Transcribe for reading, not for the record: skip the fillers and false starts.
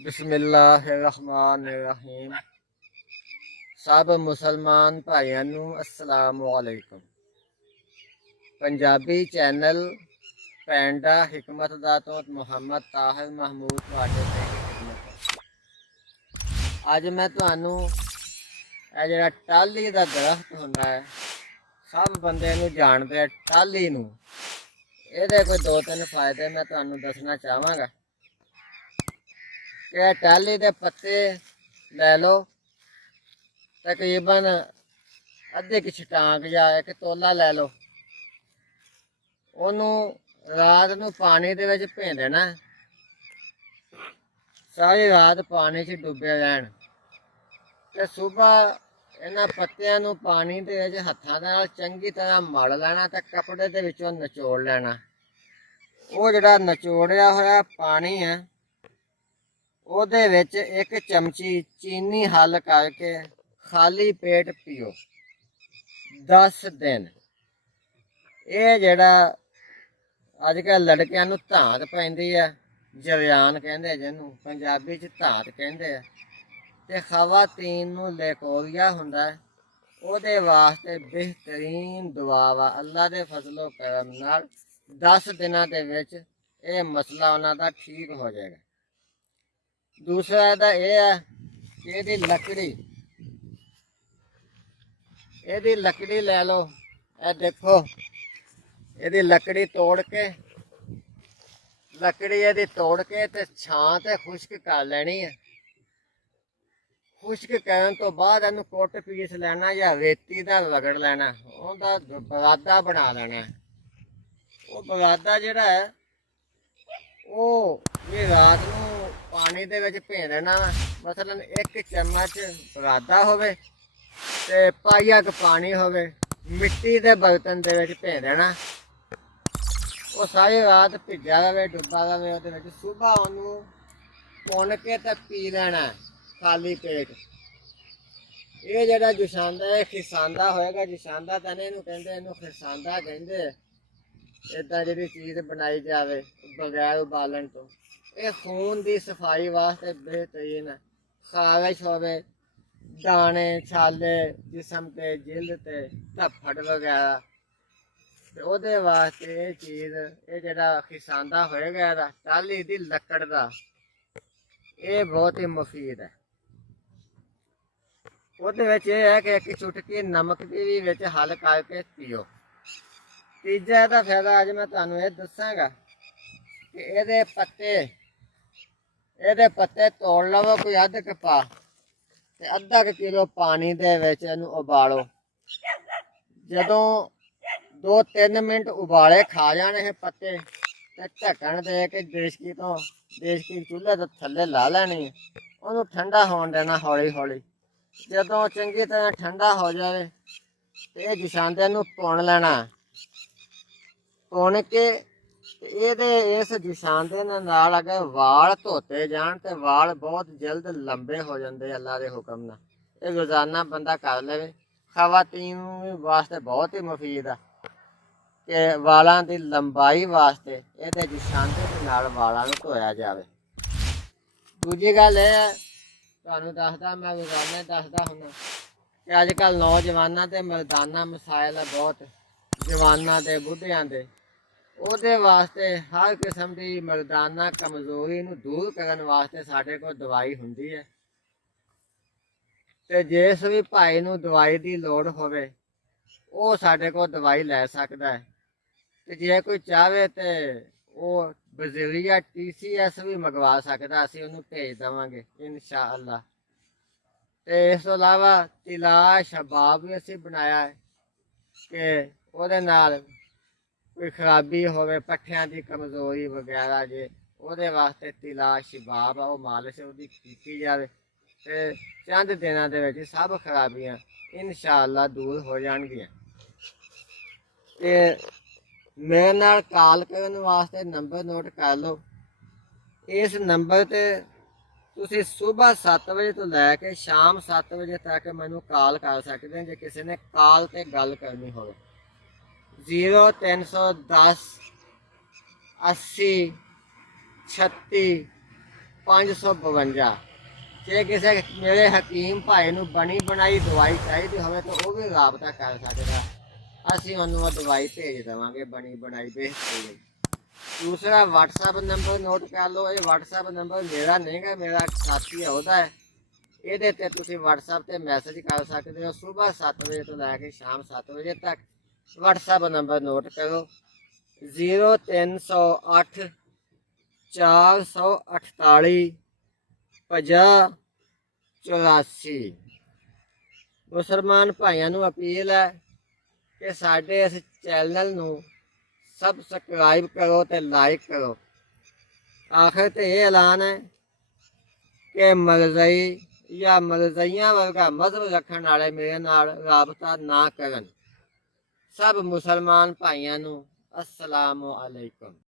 बिस्मिल्लाहिर्रहमानिर्रहीम। सब मुसलमान भाइयों नू अस्सलाम वालेकुम। पंजाबी चैनल पैंडा हिकमत दा तो मुहम्मद ताहिर महमूद तुहाडे ते खिदमत। अज मैं तुहानू ਇਹ ਜਿਹੜਾ टाली ਦਾ दरख्त ਹੁੰਦਾ है, सब बंदे नू जानते टाली नू। ਇਹਦੇ कोई दो तीन फायदे मैं तुहानू दसना चाहांगा कि टाली दे पत्ते लै लो, तकरीबन अद्धे की छटांक या एक तोला लै लो, ਉਹਨੂੰ रात ਨੂੰ पानी ਦੇ ਵਿੱਚ ਭੇ ਦੇਣਾ, ਸਾਰੀ ਰਾਤ ਪਾਣੀ 'ਚ ਡੁੱਬੇ ਰਹਿਣ ਤੇ ਸਵੇਰ ਇਹਨਾਂ ਪੱਤਿਆਂ ਨੂੰ ਪਾਣੀ ਦੇ ਵਿੱਚ ਹੱਥਾਂ ਨਾਲ ਚੰਗੀ ਤਰ੍ਹਾਂ ਮਲ ਲੈਣਾ ਤੇ ਕੱਪੜੇ ਦੇ ਵਿੱਚੋਂ ਨਿਚੋੜ ਲੈਣਾ। ਉਹ ਜਿਹੜਾ ਨਿਚੋੜਿਆ ਹੋਇਆ ਪਾਣੀ ਹੈ ਉਹਦੇ ਵਿੱਚ ਇੱਕ ਚਮਚੀ ਚੀਨੀ ਹੱਲ ਕਰਕੇ ਖਾਲੀ ਪੇਟ ਪੀਓ 10 ਦਿਨ। ਇਹ ਜਿਹੜਾ ਅੱਜ ਕੱਲ੍ਹ ਲੜਕਿਆਂ ਨੂੰ ਧਾਤ ਪੈਂਦੀ ਹੈ, ਜਵਿਆਨ ਕਹਿੰਦੇ ਜਿਹਨੂੰ ਪੰਜਾਬੀ 'ਚ ਧਾਤ ਕਹਿੰਦੇ ਆ, ਤੇ ਖਵਾਤੀਨ ਨੂੰ ਲੈਕੋਰੀਆ ਹੁੰਦਾ ਹੈ, ਉਹਦੇ ਵਾਸਤੇ ਬਿਹਤਰੀਨ ਦੁਆ ਵਾ। ਅੱਲਾ ਦੇ ਫਜ਼ਲੋ ਕਰਮ ਨਾਲ 10 ਦਿਨਾਂ ਦੇ ਵਿੱਚ ਇਹ ਮਸਲਾ ਉਹਨਾਂ ਦਾ ਠੀਕ ਹੋ ਜਾਏਗਾ। दूसरा ਇਹਦਾ ਇਹ ਹੈ ਕਿ ਇਹਦੀ ਲੱਕੜੀ ਲੈ ਲਓ। ਇਹ ਦੇਖੋ, ਇਹਦੀ ਲੱਕੜੀ ਤੋੜ ਕੇ ਤੇ ਛਾਂ ਤੇ ਖੁਸ਼ਕ ਕਰ ਲੈਣੀ ਹੈ। ਖੁਸ਼ਕ ਕਰਨ ਤੋਂ ਬਾਅਦ ਇਹਨੂੰ ਕੁੱਟ ਪੀਸ ਲੈਣਾ ਜਾਂ ਰੇਤੀ ਦਾ ਰਗੜ ਲੈਣਾ, ਉਹਦਾ ਬਰਾਦਾ ਬਣਾ ਲੈਣਾ। ਉਹ ਬਰਾਦਾ ਜਿਹੜਾ ਹੈ ਉਹ ਇਹ ਰਾਤ ਨੂੰ पानी दे विच भे देना। मसलन एक चम्मच बरादा होवे ते पाइया क पानी होवे, मिट्टी दे बर्तन दे विच भे देना। वो सारी रात भिजा रहे, डुब्बा रहे ਉਹਦੇ ਵਿੱਚ। सुबह ਉਹਨੂੰ ਪੁੰਨ ਕੇ ਤੇ ਪੀ ਲੈਣਾ खाली पेट। ਇਹ ਜਿਹੜਾ ਜੁਸ਼ਾਂਦਾ ਹੈ ਖਿਸਾਂਦਾ ਹੋਏਗਾ, ਜੁਸ਼ਾਂਦਾ ਤਾਂ ਇਹਨੂੰ ਕਹਿੰਦੇ, ਇਹਨੂੰ ਖਿਸਾਂਦਾ ਕਹਿੰਦੇ। ਇੱਦਾਂ ਜਿਹੜੀ ਚੀਜ਼ ਬਣਾਈ ਜਾਵੇ ਬਗੈਰ ਉਬਾਲਣ ਤੋਂ, ਇਹ ਖੂਨ ਦੀ ਸਫਾਈ ਵਾਸਤੇ ਬਿਹਤਰੀਨ ਹੈ। ਖਾਰਿਸ਼ ਹੋਵੇ, ਦਾਣੇ ਛਾਲੇ ਜਿਸਮ ਤੇ ਜਿਲਦ ਤੇ ਧੱਫੜ ਵਗੈਰਾ, ਤੇ ਉਹਦੇ ਵਾਸਤੇ ਇਹ ਚੀਜ਼, ਇਹ ਜਿਹੜਾ ਖਿਸਾਂਦਾ ਹੋਏਗਾ ਇਹਦਾ ਟਾਹਲੀ ਦੀ ਲੱਕੜ ਦਾ, ਇਹ ਬਹੁਤ ਹੀ ਮੁਫੀਦ ਹੈ। ਉਹਦੇ ਵਿੱਚ ਇਹ ਹੈ ਕਿ ਇੱਕ ਚੁਟਕੀ ਨਮਕ ਦੀ ਵੀ ਵਿੱਚ ਹੱਲ ਕਰਕੇ ਪੀਓ। ਤੀਜਾ ਇਹਦਾ ਫਾਇਦਾ ਅੱਜ ਮੈਂ ਤੁਹਾਨੂੰ ਇਹ ਦੱਸਾਂਗਾ ਕਿ ਇਹਦੇ ਪੱਤੇ ਤੋੜ ਲਵੋ, ਕੋਈ ਅੱਧ ਕੁ ਪਾ, ਤੇ ਅੱਧਾ ਕੁ ਕਿਲੋ ਪਾਣੀ ਦੇ ਵਿੱਚ ਇਹਨੂੰ ਉਬਾਲੋ। ਜਦੋਂ 2-3 ਮਿੰਟ ਉਬਾਲੇ ਖਾ ਜਾਣ ਇਹ ਪੱਤੇ, ਤੇ ਢੱਕਣ ਦੇ ਕੇ ਦੇਸ਼ਕੀ ਚੁੱਲ੍ਹੇ ਤੋਂ ਥੱਲੇ ਲਾ ਲੈਣੀ। ਉਹਨੂੰ ਠੰਡਾ ਹੋਣ ਦੇਣਾ ਹੌਲੀ ਹੌਲੀ। ਜਦੋਂ ਚੰਗੀ ਤਰ੍ਹਾਂ ਠੰਡਾ ਹੋ ਜਾਵੇ ਤੇ ਇਹ ਜੁਸ਼ਾਂਦੇ ਨੂੰ ਪੁਣ ਲੈਣਾ। ਪੁਣ ਕੇ ਇਸ ਜੁਸ਼ਾਂਦੇ ਨਾਲ ਅਗਰ ਵਾਲ ਧੋਤੇ ਜਾਣ ਤੇ ਵਾਲ ਬਹੁਤ ਜਲਦ ਲੰਬੇ ਹੋ ਜਾਂਦੇ ਅੱਲਾ ਦੇ ਹੁਕਮ ਨਾਲ। ਇਹ ਰੋਜ਼ਾਨਾ ਬੰਦਾ ਕਰ ਲਵੇ, ਖਵਾਤੀਨ ਵਾਸਤੇ ਬਹੁਤ ਹੀ ਮੁਫੀਦ ਆ ਕਿ ਵਾਲਾਂ ਦੀ ਲੰਬਾਈ ਵਾਸਤੇ ਇਹਦੇ ਜੁਸ਼ਾਂਦੇ ਦੇ ਨਾਲ ਵਾਲਾਂ ਨੂੰ ਧੋਇਆ ਜਾਵੇ। ਦੂਜੀ ਗੱਲ ਇਹ ਹੈ, ਤੁਹਾਨੂੰ ਦੱਸਦਾ, ਮੈਂ ਰੋਜ਼ਾਨਾ ਦੱਸਦਾ ਹੁੰਦਾ ਕਿ ਅੱਜ ਕੱਲ੍ਹ ਨੌਜਵਾਨਾਂ ਤੇ ਮਰਦਾਨਾ ਮਸਾਇਲ ਆ ਬਹੁਤ, ਜਵਾਨਾਂ ਦੇ ਬੁੱਢਿਆਂ ਦੇ। ਉਹਦੇ ਵਾਸਤੇ ਹਰ ਕਿਸਮ ਦੀ ਮਰਦਾਨਾ ਕਮਜ਼ੋਰੀ ਨੂੰ ਦੂਰ ਕਰਨ ਵਾਸਤੇ ਸਾਡੇ ਕੋਲ ਦਵਾਈ ਹੁੰਦੀ ਹੈ। ਤੇ ਜਿਸ ਵੀ ਭਾਈ ਨੂੰ ਦਵਾਈ ਦੀ ਲੋੜ ਹੋਵੇ ਉਹ ਸਾਡੇ ਕੋਲ ਦਵਾਈ ਲੈ ਸਕਦਾ ਹੈ। ਤੇ ਜੇ ਕੋਈ ਚਾਹਵੇ ਤੇ ਉਹ ਬਜ਼ਰੀਆ TCS ਵੀ ਮੰਗਵਾ ਸਕਦਾ, ਅਸੀਂ ਉਹਨੂੰ ਭੇਜ ਦੇਵਾਂਗੇ ਇਨਸ਼ਾ ਅੱਲਾ। ਤੇ ਇਸ ਤੋਂ ਇਲਾਵਾ ਤਿਲਾ ਸ਼ਬਾਬ ਵੀ ਅਸੀਂ ਬਣਾਇਆ ਹੈ ਕਿ ਉਹਦੇ ਨਾਲ ਕੋਈ ਖਰਾਬੀ ਹੋਵੇ, ਪੱਠਿਆਂ ਦੀ ਕਮਜ਼ੋਰੀ ਵਗੈਰਾ, ਜੇ ਉਹਦੇ ਵਾਸਤੇ ਤਿਲਾ ਸ਼ਬਾਬ ਆ, ਉਹ ਮਾਲਿਸ਼ ਉਹਦੀ ਕੀਤੀ ਜਾਵੇ ਤੇ ਚੰਦ ਦਿਨਾਂ ਦੇ ਵਿੱਚ ਸਭ ਖਰਾਬੀਆਂ ਇਨਸ਼ਾ ਅੱਲਾ ਦੂਰ ਹੋ ਜਾਣਗੀਆਂ। ਤੇ ਮੇਰੇ ਨਾਲ ਕਾਲ ਕਰਨ ਵਾਸਤੇ ਨੰਬਰ ਨੋਟ ਕਰ ਲਓ। ਇਸ ਨੰਬਰ ਤੇ ਤੁਸੀਂ ਸਵੇਰ 7 ਵਜੇ ਤੋਂ ਲੈ ਕੇ ਸ਼ਾਮ 7 ਵਜੇ ਤੱਕ ਮੈਨੂੰ ਕਾਲ ਕਰ ਸਕਦੇ ਹੋ ਜੇ ਕਿਸੇ ਨੇ ਕਾਲ ਤੇ ਗੱਲ ਕਰਨੀ ਹੋਵੇ। 0310 80 36 552। ਜੇ ਕਿਸੇ ਮੇਰੇ ਹਕੀਮ ਭਾਈ ਨੂੰ ਬਣੀ ਬਣਾਈ ਦਵਾਈ ਚਾਹੀਦੀ ਹੋਵੇ ਤਾਂ ਉਹ ਵੀ ਰਾਬਤਾ ਕਰ ਸਕਦਾ, ਅਸੀਂ ਉਹਨੂੰ ਉਹ ਦਵਾਈ ਭੇਜ ਦੇਵਾਂਗੇ ਬਣੀ ਬਣਾਈ ਬਿਹਤਰੀਨ। ਦੂਸਰਾ WhatsApp ਨੰਬਰ ਨੋਟ ਕਰ ਲਓ, ਇਹ WhatsApp ਨੰਬਰ ਮੇਰਾ ਨਹੀਂ ਗਾ, ਮੇਰਾ ਸਾਥੀ ਉਹਦਾ ਹੈ। ਇਹਦੇ ਤੇ ਤੁਸੀਂ WhatsApp ਤੇ ਮੈਸੇਜ ਕਰ ਸਕਦੇ ਹੋ ਸਵੇਰ 7 ਵਜੇ ਤੋਂ ਲੈ ਕੇ ਸ਼ਾਮ 7 ਵਜੇ ਤੱਕ। WhatsApp ਨੰਬਰ ਨੋਟ ਕਰੋ 0308 448 5084। ਮੁਸਲਮਾਨ ਭਾਈਆਂ ਨੂੰ ਅਪੀਲ ਹੈ ਕਿ ਸਾਡੇ ਇਸ ਚੈਨਲ ਨੂੰ ਸਬਸਕ੍ਰਾਈਬ ਕਰੋ ਤੇ ਲਾਈਕ ਕਰੋ। ਆਖਿਰ ਤੇ ਇਹ ਐਲਾਨ ਹੈ ਕਿ ਮਰਜ਼ਈ ਜਾਂ ਮਰਜ਼ਈਆਂ ਵਰਗਾ ਮਜ਼ਹਬ ਰੱਖਣ ਵਾਲੇ ਮੇਰੇ ਨਾਲ ਰਾਬਤਾ ਨਾ ਕਰਨ। ਸਭ ਮੁਸਲਮਾਨ ਭਾਈਆਂ ਨੂੰ अस्सलामु अलैकुम।